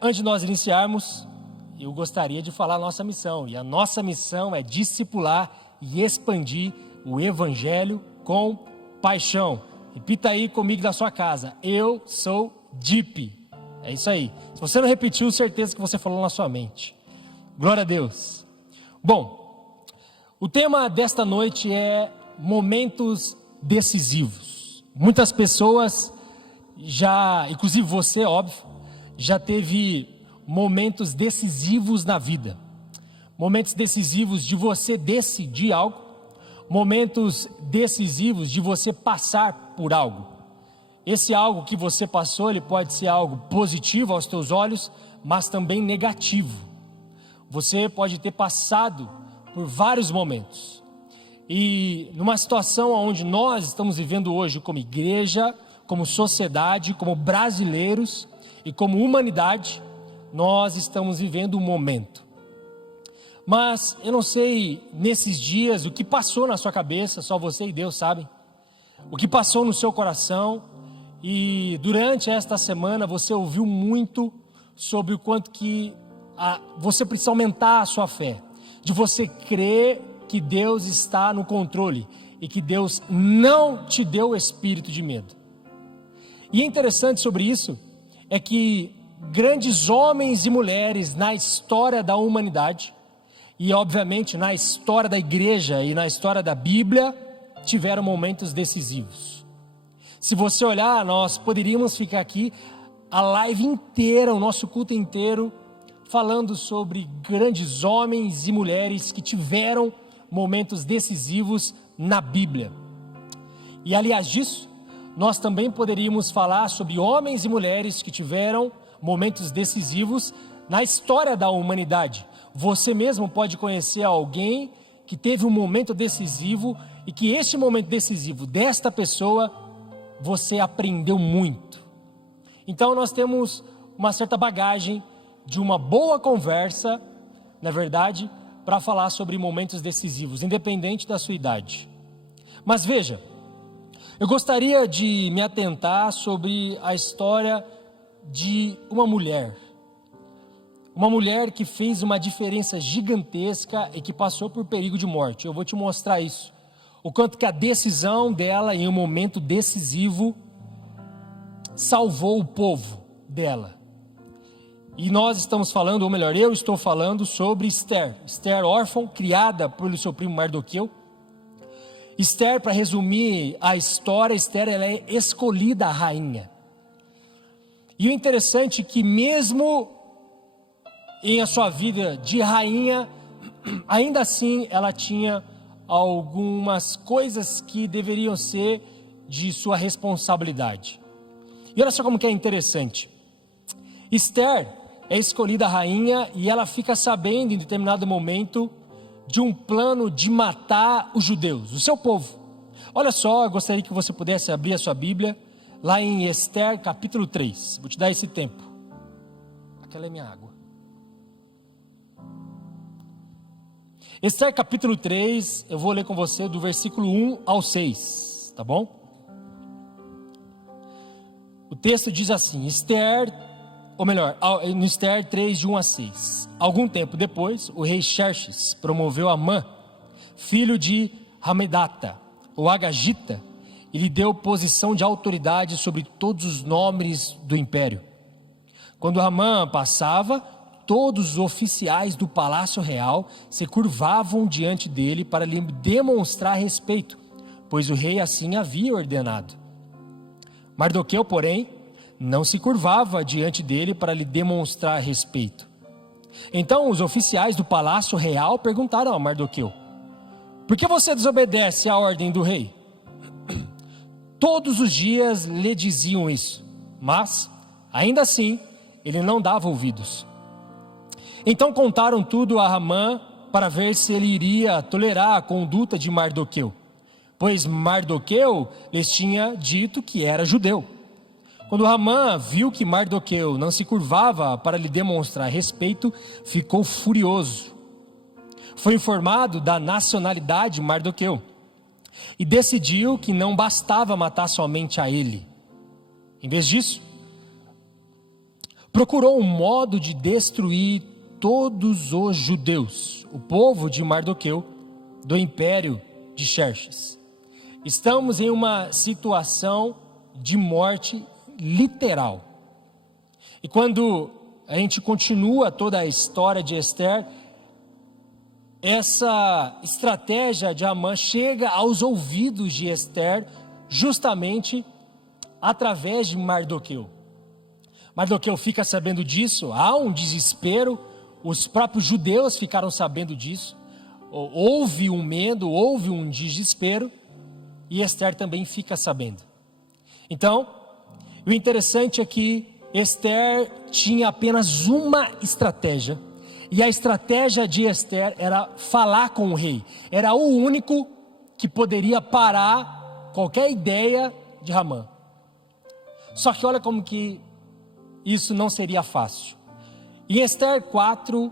Antes de nós iniciarmos, eu gostaria de falar a nossa missão. E a nossa missão é discipular e expandir o Evangelho com paixão. Repita aí comigo da sua casa: eu sou DIP. É isso aí. Se você não repetiu, certeza que você falou na sua mente. Glória a Deus. Bom, o tema desta noite é momentos decisivos. Muitas pessoas já, inclusive você, óbvio, já teve momentos decisivos na vida. Momentos decisivos de você decidir algo. Momentos decisivos de você passar por algo. Esse algo que você passou, ele pode ser algo positivo aos teus olhos, mas também negativo. Você pode ter passado por vários momentos. E numa situação onde nós estamos vivendo hoje como igreja, como sociedade, como brasileiros e como humanidade, nós estamos vivendo um momento. Mas eu não sei nesses dias o que passou na sua cabeça, só você e Deus sabem. O que passou no seu coração. E durante esta semana você ouviu muito sobre o quanto que você precisa aumentar a sua fé. De você crer que Deus está no controle e que Deus não te deu o espírito de medo. E é interessante sobre isso, é que grandes homens e mulheres na história da humanidade, e obviamente na história da igreja e na história da Bíblia, tiveram momentos decisivos. Se você olhar, nós poderíamos ficar aqui a live inteira, o nosso culto inteiro, falando sobre grandes homens e mulheres que tiveram momentos decisivos na Bíblia. E aliás disso, nós também poderíamos falar sobre homens e mulheres que tiveram momentos decisivos na história da humanidade. Você mesmo pode conhecer alguém que teve um momento decisivo e que este momento decisivo desta pessoa, você aprendeu muito. Então nós temos uma certa bagagem de uma boa conversa, na verdade, para falar sobre momentos decisivos, independente da sua idade. Mas veja, eu gostaria de me atentar sobre a história de uma mulher. Uma mulher que fez uma diferença gigantesca e que passou por perigo de morte. Eu vou te mostrar isso. O quanto que a decisão dela em um momento decisivo salvou o povo dela. E nós estamos falando, ou melhor, eu estou falando sobre Esther. Esther, órfã, criada pelo seu primo Mardoqueu. Esther, para resumir a história, Esther ela é escolhida a rainha. E o interessante é que mesmo em a sua vida de rainha, ainda assim ela tinha algumas coisas que deveriam ser de sua responsabilidade. E olha só como que é interessante. Esther é escolhida rainha e ela fica sabendo em determinado momento de um plano de matar os judeus, o seu povo. Olha só, eu gostaria que você pudesse abrir a sua Bíblia, lá em Esther capítulo 3. Vou te dar esse tempo. Aquela é minha água. Esther capítulo 3, eu vou ler com você do versículo 1 ao 6, tá bom? O texto diz assim, no Esther 3, de 1 a 6. Algum tempo depois, o rei Xerxes promoveu Amã, filho de Hamedata, o Agagita, e lhe deu posição de autoridade sobre todos os nobres do império. Quando Amã passava, todos os oficiais do palácio real se curvavam diante dele para lhe demonstrar respeito, pois o rei assim havia ordenado. Mardoqueu, porém, não se curvava diante dele para lhe demonstrar respeito. Então os oficiais do palácio real perguntaram a Mardoqueu: por que você desobedece à ordem do rei? Todos os dias lhe diziam isso, mas, ainda assim, ele não dava ouvidos. Então contaram tudo a Amã para ver se ele iria tolerar a conduta de Mardoqueu, pois Mardoqueu lhes tinha dito que era judeu. Quando Amã viu que Mardoqueu não se curvava para lhe demonstrar respeito, ficou furioso. Foi informado da nacionalidade de Mardoqueu e decidiu que não bastava matar somente a ele. Em vez disso, procurou um modo de destruir todos os judeus, o povo de Mardoqueu, do império de Xerxes. Estamos em uma situação de morte literal. E quando a gente continua toda a história de Esther, essa estratégia de Amã chega aos ouvidos de Esther justamente através de Mardoqueu. Mardoqueu fica sabendo disso, há um desespero, os próprios judeus ficaram sabendo disso, houve um medo, houve um desespero, e Esther também fica sabendo. Então, o interessante é que Esther tinha apenas uma estratégia, e a estratégia de Esther era falar com o rei. Era o único que poderia parar qualquer ideia de Amã. Só que olha como que isso não seria fácil. Em Esther 4,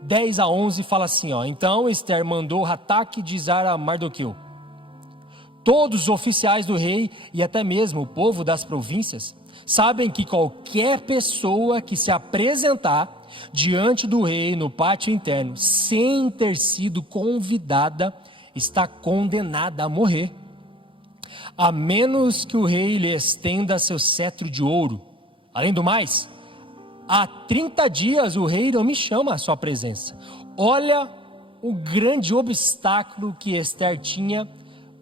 10 a 11 fala assim, então Esther mandou Hataque dizer a Mardoqueu: todos os oficiais do rei e até mesmo o povo das províncias sabem que qualquer pessoa que se apresentar diante do rei no pátio interno sem ter sido convidada está condenada a morrer, a menos que o rei lhe estenda seu cetro de ouro. Além do mais, há 30 dias o rei não me chama à sua presença. Olha o grande obstáculo que Esther tinha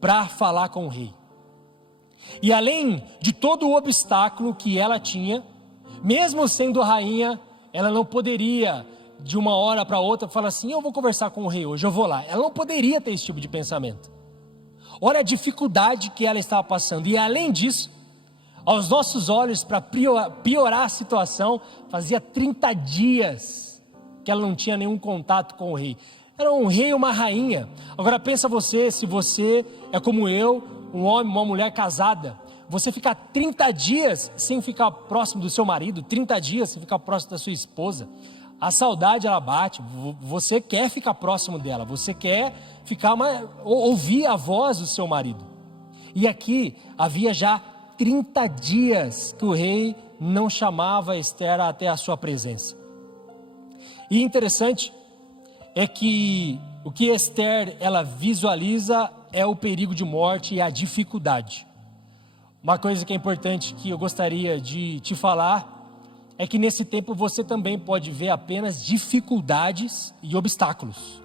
para falar com o rei. E além de todo o obstáculo que ela tinha, mesmo sendo rainha, ela não poderia de uma hora para outra falar assim, eu vou conversar com o rei hoje, eu vou lá. Ela não poderia ter esse tipo de pensamento. Olha a dificuldade que ela estava passando. E além disso, aos nossos olhos, para piorar a situação, fazia 30 dias que ela não tinha nenhum contato com o rei. Era um rei e uma rainha. Agora pensa você, se você é como eu, um homem, uma mulher casada, você ficar 30 dias sem ficar próximo do seu marido, 30 dias sem ficar próximo da sua esposa, a saudade ela bate, você quer ficar próximo dela, você quer ouvir a voz do seu marido. E aqui havia já 30 dias que o rei não chamava Esther até a sua presença. E interessante é que o que Esther ela visualiza é o perigo de morte e a dificuldade. Uma coisa que é importante que eu gostaria de te falar é que nesse tempo você também pode ver apenas dificuldades e obstáculos.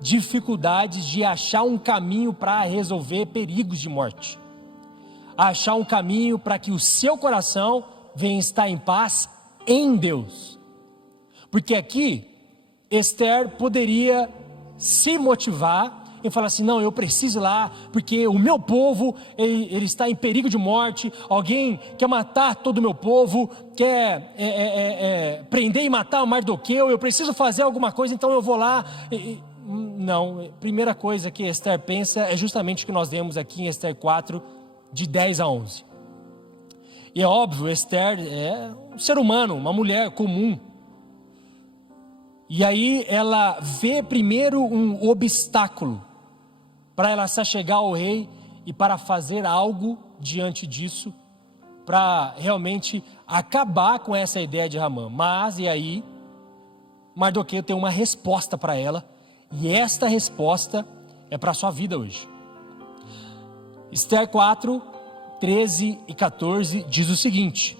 Dificuldades de achar um caminho para resolver perigos de morte. Achar um caminho para que o seu coração venha estar em paz em Deus. Porque aqui, Esther poderia se motivar e falar assim, não, eu preciso ir lá, porque o meu povo, ele está em perigo de morte, alguém quer matar todo o meu povo, quer prender e matar o Mardoqueu, eu preciso fazer alguma coisa, então eu vou lá. Não, a primeira coisa que Esther pensa é justamente o que nós vemos aqui em Esther 4, de 10 a 11. E é óbvio, Esther é um ser humano, uma mulher comum. E aí ela vê primeiro um obstáculo para ela se achegar ao rei e para fazer algo diante disso, para realmente acabar com essa ideia de Amã. Mas, e aí, Mardoqueu tem uma resposta para ela, e esta resposta é para a sua vida hoje. Esther 4, 13 e 14 diz o seguinte: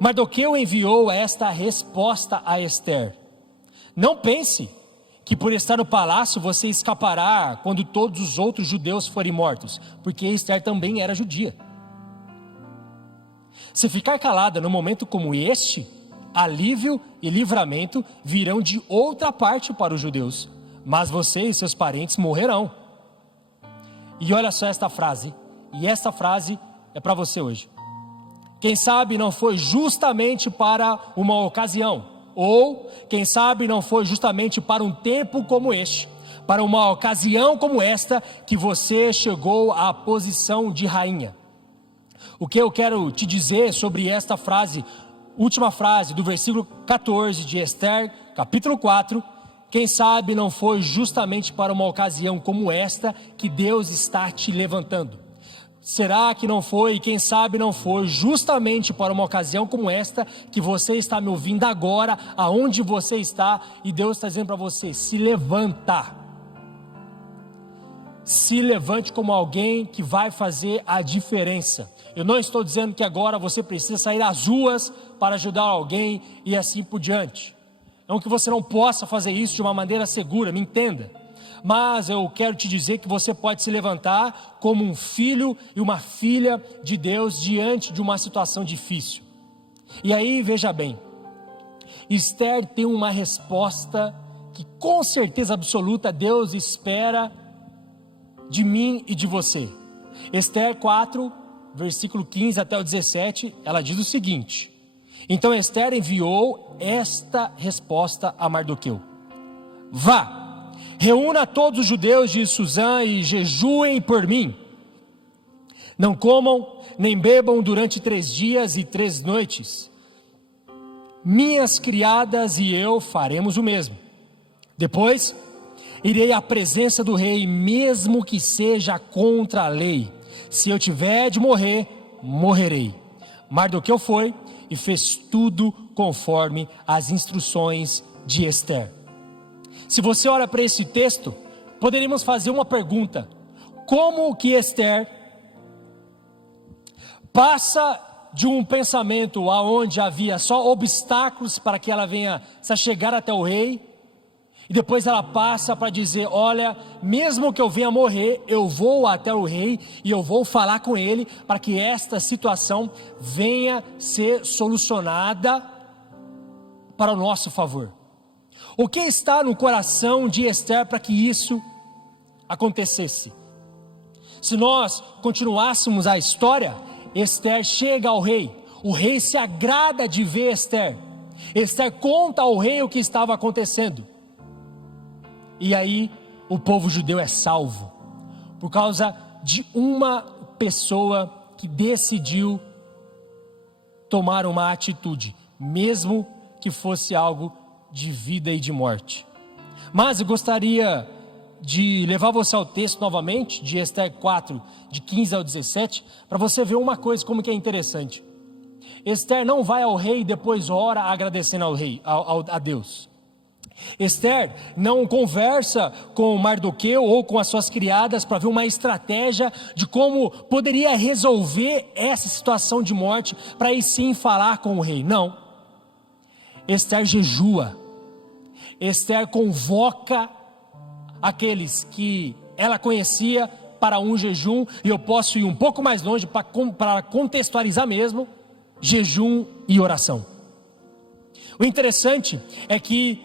Mardoqueu enviou esta resposta a Esther: não pense que por estar no palácio você escapará quando todos os outros judeus forem mortos, porque Esther também era judia. Se ficar calada num momento como este, alívio e livramento virão de outra parte para os judeus, mas você e seus parentes morrerão. E olha só esta frase, e esta frase é para você hoje. Quem sabe não foi justamente para uma ocasião, ou, quem sabe, não foi justamente para um tempo como este, para uma ocasião como esta, que você chegou à posição de rainha. O que eu quero te dizer sobre esta frase, última frase do versículo 14 de Esther, capítulo 4, quem sabe não foi justamente para uma ocasião como esta que Deus está te levantando. Será que não foi, e quem sabe não foi, justamente para uma ocasião como esta, que você está me ouvindo agora, aonde você está, e Deus está dizendo para você: se levanta. Se levante como alguém que vai fazer a diferença. Eu não estou dizendo que agora você precisa sair às ruas para ajudar alguém e assim por diante. Não que você não possa fazer isso de uma maneira segura, me entenda. Mas eu quero te dizer que você pode se levantar como um filho e uma filha de Deus diante de uma situação difícil. E aí, veja bem, Esther tem uma resposta que com certeza absoluta Deus espera de mim e de você. Esther 4, versículo 15 até o 17, ela diz o seguinte: então Esther enviou esta resposta a Mardoqueu: vá, reúna todos os judeus de Suzã e jejuem por mim. Não comam nem bebam durante 3 dias e 3 noites. Minhas criadas e eu faremos o mesmo. Depois irei à presença do rei, mesmo que seja contra a lei. Se eu tiver de morrer, morrerei. Mardoqueu foi e fez tudo conforme as instruções de Esther. Se você olha para esse texto, poderíamos fazer uma pergunta: como que Esther passa de um pensamento aonde havia só obstáculos para que ela venha a chegar até o rei, e depois ela passa para dizer: olha, mesmo que eu venha morrer, eu vou até o rei e eu vou falar com ele para que esta situação venha ser solucionada para o nosso favor. O que está no coração de Esther para que isso acontecesse? Se nós continuássemos a história, Esther chega ao rei, o rei se agrada de ver Esther. Esther conta ao rei o que estava acontecendo. E aí o povo judeu é salvo, por causa de uma pessoa que decidiu tomar uma atitude, mesmo que fosse algo de vida e de morte. Mas eu gostaria de levar você ao texto novamente, de Esther 4, de 15 ao 17, para você ver uma coisa como que é interessante. Esther não vai ao rei e depois ora agradecendo ao rei, a Deus. Esther não conversa com Mardoqueu ou com as suas criadas para ver uma estratégia de como poderia resolver essa situação de morte, para aí sim falar com o rei. Não. Esther jejua. Esther convoca aqueles que ela conhecia para um jejum, e eu posso ir um pouco mais longe para contextualizar mesmo: jejum e oração. O interessante é que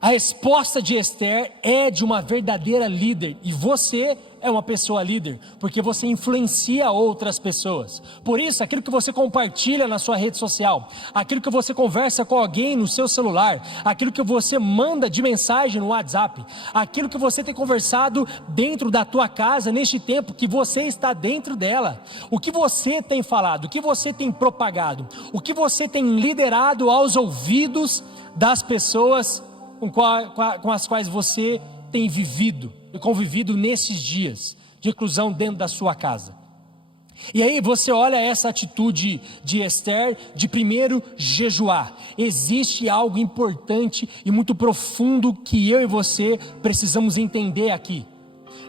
a resposta de Esther é de uma verdadeira líder, e você é uma pessoa líder, porque você influencia outras pessoas. Por isso, aquilo que você compartilha na sua rede social, aquilo que você conversa com alguém no seu celular, aquilo que você manda de mensagem no WhatsApp, aquilo que você tem conversado dentro da tua casa neste tempo que você está dentro dela, o que você tem falado, o que você tem propagado, o que você tem liderado aos ouvidos das pessoas com as quais você tem vivido e convivido nesses dias de reclusão dentro da sua casa. E aí você olha essa atitude de Esther, de primeiro jejuar. Existe algo importante e muito profundo que eu e você precisamos entender aqui.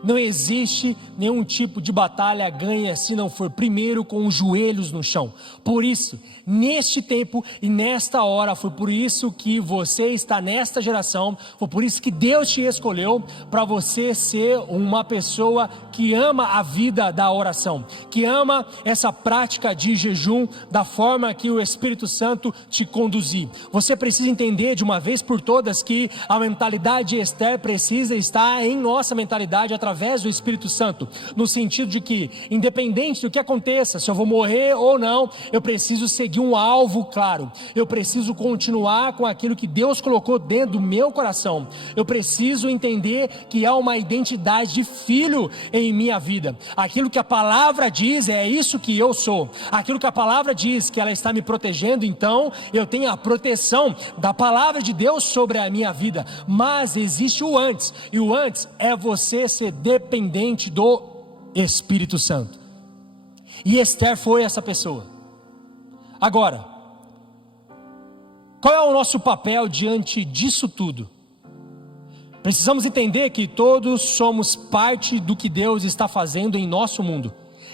Não existe nenhum tipo de batalha ganha se não for primeiro com os joelhos no chão. Por isso, neste tempo e nesta hora, foi por isso que você está nesta geração, foi por isso que Deus te escolheu, para você ser uma pessoa que ama a vida da oração, que ama essa prática de jejum da forma que o Espírito Santo te conduzir. Você precisa entender de uma vez por todas que a mentalidade de Esther precisa estar em nossa mentalidade através do Espírito Santo, no sentido de que, independente do que aconteça, se eu vou morrer ou não, eu preciso seguir um alvo claro, eu preciso continuar com aquilo que Deus colocou dentro do meu coração, eu preciso entender que há uma identidade de filho em minha vida, aquilo que a palavra diz é isso que eu sou, aquilo que a palavra diz que ela está me protegendo, então eu tenho a proteção da palavra de Deus sobre a minha vida. Mas existe o antes, e o antes é você ser dependente do Espírito Santo. E Esther foi essa pessoa. Agora, qual é o nosso papel diante disso tudo? Precisamos entender que todos somos parte do que Deus está fazendo em nosso mundo.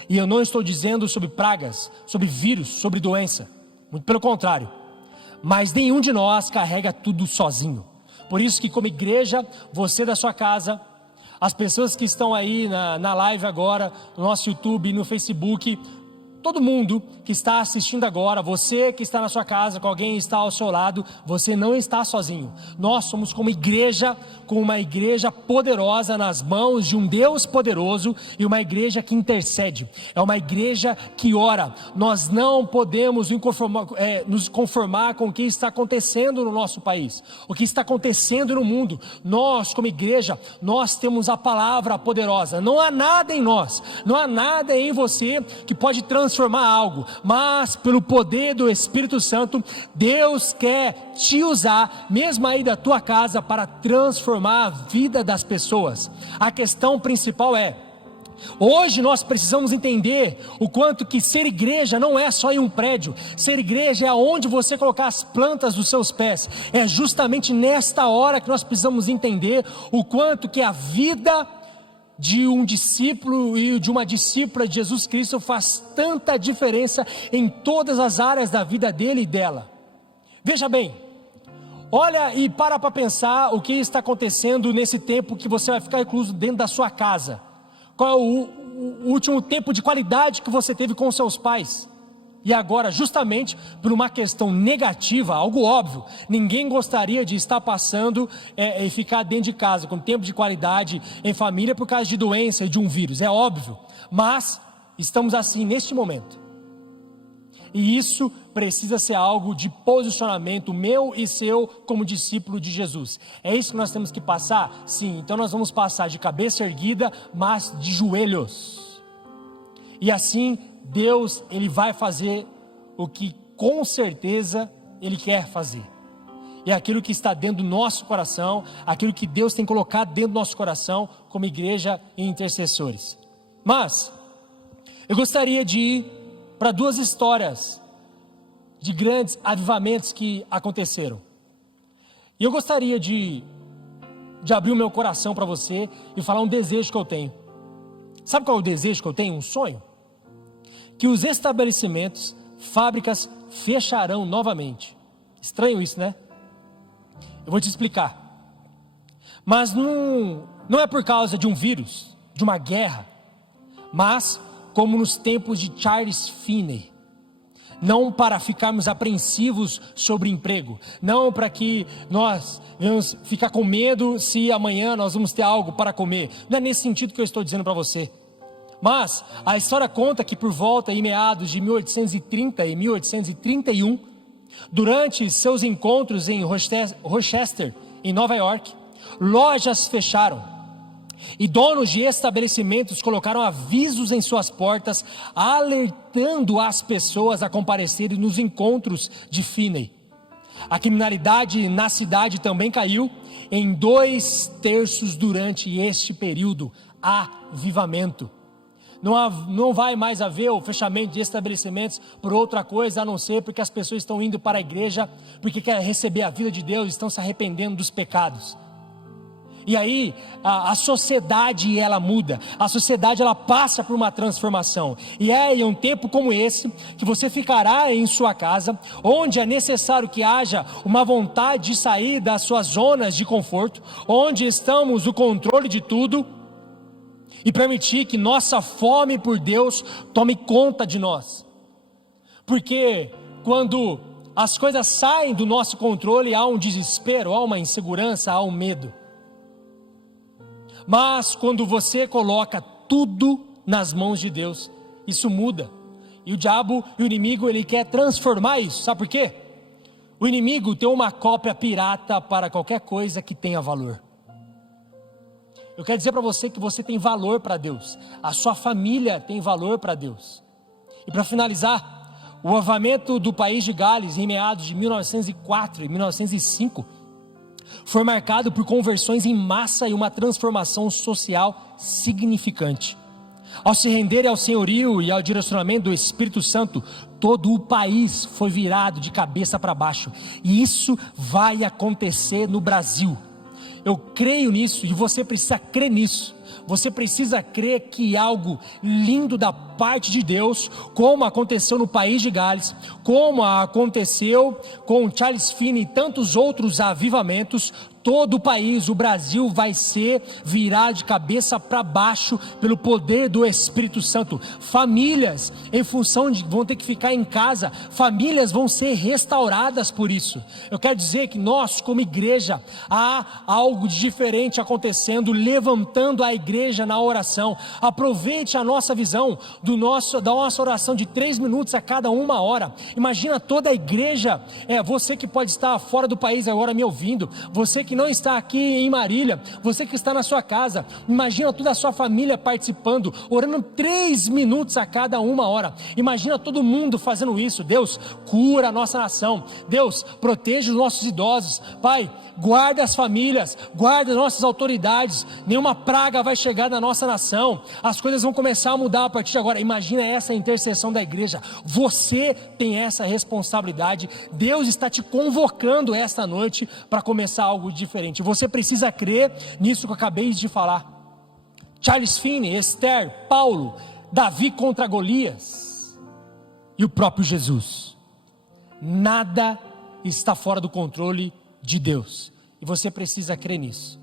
E eu não estou dizendo sobre pragas, sobre vírus, sobre doença. Muito pelo contrário. Mas nenhum de nós carrega tudo sozinho. Por isso que como igreja, você da sua casa, as pessoas que estão aí na live agora, no nosso YouTube, no Facebook, todo mundo que está assistindo agora, você que está na sua casa, com alguém que está ao seu lado, você não está sozinho. Nós somos como igreja, com uma igreja poderosa nas mãos de um Deus poderoso e uma igreja que intercede. É uma igreja que ora. Nós não podemos nos conformar com o que está acontecendo no nosso país, o que está acontecendo no mundo. Nós, como igreja, nós temos a palavra poderosa. Não há nada em nós, não há nada em você que pode transformar algo, mas pelo poder do Espírito Santo, Deus quer te usar, mesmo aí da tua casa, para transformar a vida das pessoas. A questão principal é, hoje nós precisamos entender o quanto que ser igreja não é só em um prédio. Ser igreja é onde você colocar as plantas dos seus pés. É justamente nesta hora que nós precisamos entender o quanto que a vida de um discípulo e de uma discípula de Jesus Cristo faz tanta diferença em todas as áreas da vida dele e dela. Veja bem, olha e para pensar o que está acontecendo nesse tempo que você vai ficar recluso dentro da sua casa. Qual é o último tempo de qualidade que você teve com seus pais? E agora, justamente por uma questão negativa, algo óbvio, ninguém gostaria de estar passando e ficar dentro de casa com tempo de qualidade em família por causa de doença e de um vírus, é óbvio. Mas estamos assim neste momento. E isso precisa ser algo de posicionamento meu e seu como discípulo de Jesus. É isso que nós temos que passar? Sim, então nós vamos passar de cabeça erguida, mas de joelhos. E assim Deus, Ele vai fazer o que com certeza Ele quer fazer. E aquilo que está dentro do nosso coração, aquilo que Deus tem colocado dentro do nosso coração como igreja e intercessores. Mas eu gostaria de ir para duas histórias de grandes avivamentos que aconteceram. E eu gostaria de abrir o meu coração para você e falar um desejo que eu tenho. Sabe qual é o desejo que eu tenho? Um sonho? Que os estabelecimentos, fábricas fecharão novamente. Estranho isso, né? Eu vou te explicar. Mas não é por causa de um vírus, de uma guerra, mas como nos tempos de Charles Finney. Não para ficarmos apreensivos sobre emprego, não para que nós vamos ficar com medo se amanhã nós vamos ter algo para comer. Não é nesse sentido que eu estou dizendo para você. Mas a história conta que por volta em meados de 1830 e 1831, durante seus encontros em Rochester, em Nova York, lojas fecharam e donos de estabelecimentos colocaram avisos em suas portas, alertando as pessoas a comparecerem nos encontros de Finney. A criminalidade na cidade também caiu em 2/3 durante este período. Avivamento. Não vai mais haver o fechamento de estabelecimentos por outra coisa, a não ser porque as pessoas estão indo para a igreja, porque querem receber a vida de Deus, estão se arrependendo dos pecados. E aí a sociedade ela muda, a sociedade ela passa por uma transformação. E é em um tempo como esse que você ficará em sua casa, onde é necessário que haja uma vontade de sair das suas zonas de conforto, onde estamos no controle de tudo, e permitir que nossa fome por Deus tome conta de nós. Porque quando as coisas saem do nosso controle, há um desespero, há uma insegurança, há um medo. Mas quando você coloca tudo nas mãos de Deus, isso muda. E o diabo e o inimigo, ele quer transformar isso. Sabe por quê? O inimigo tem uma cópia pirata para qualquer coisa que tenha valor. Eu quero dizer para você que você tem valor para Deus. A sua família tem valor para Deus. E para finalizar, o avivamento do país de Gales em meados de 1904 e 1905 foi marcado por conversões em massa e uma transformação social significante. Ao se renderem ao senhorio e ao direcionamento do Espírito Santo, todo o país foi virado de cabeça para baixo. E isso vai acontecer no Brasil. Eu creio nisso e você precisa crer nisso. Você precisa crer que algo lindo da parte de Deus, como aconteceu no país de Gales, como aconteceu com Charles Finney e tantos outros avivamentos, todo o país, o Brasil, vai ser virado de cabeça para baixo pelo poder do Espírito Santo. Famílias, em função de vão ter que ficar em casa, famílias vão ser restauradas por isso. Eu quero dizer que nós, como igreja, há algo de diferente acontecendo, levantando a igreja na oração. Aproveite a nossa visão da nossa oração de 3 minutos a cada 1 hora. Imagina toda a igreja, você que pode estar fora do país agora me ouvindo, você que não está aqui em Marília, você que está na sua casa, imagina toda a sua família participando, orando 3 minutos a cada 1 hora. Imagina todo mundo fazendo isso. Deus, cura a nossa nação. Deus, proteja os nossos idosos. Pai, guarda as famílias, guarda as nossas autoridades. Nenhuma praga vai chegar na nossa nação. As coisas vão começar a mudar a partir de agora. Imagina essa intercessão da igreja. Você tem essa responsabilidade. Deus está te convocando esta noite para começar algo diferente. Você precisa crer nisso que eu acabei de falar. Charles Finney, Esther, Paulo, Davi contra Golias e o próprio Jesus. Nada está fora do controle de Deus. E você precisa crer nisso.